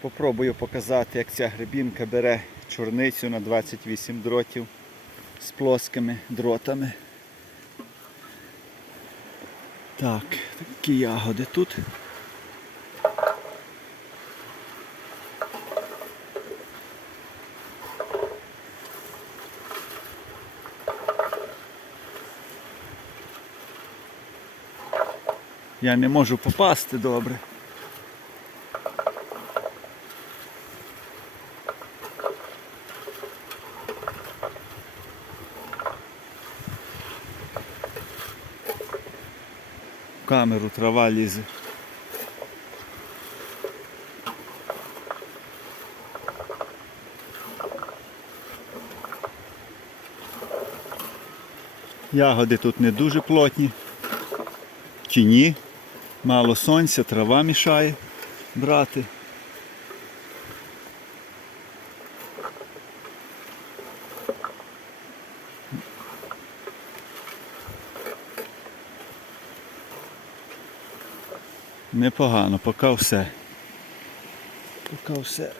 Попробую показати, як ця грибінка бере чорницю на 28 дротів з плоскими дротами. Так, такі ягоди тут. Я не можу попасти добре. Камеру трава лізе. Ягоди тут не дуже плотні. Чи тіні. Мало сонця, трава мішає брати. Непогано, поки все. Поки все.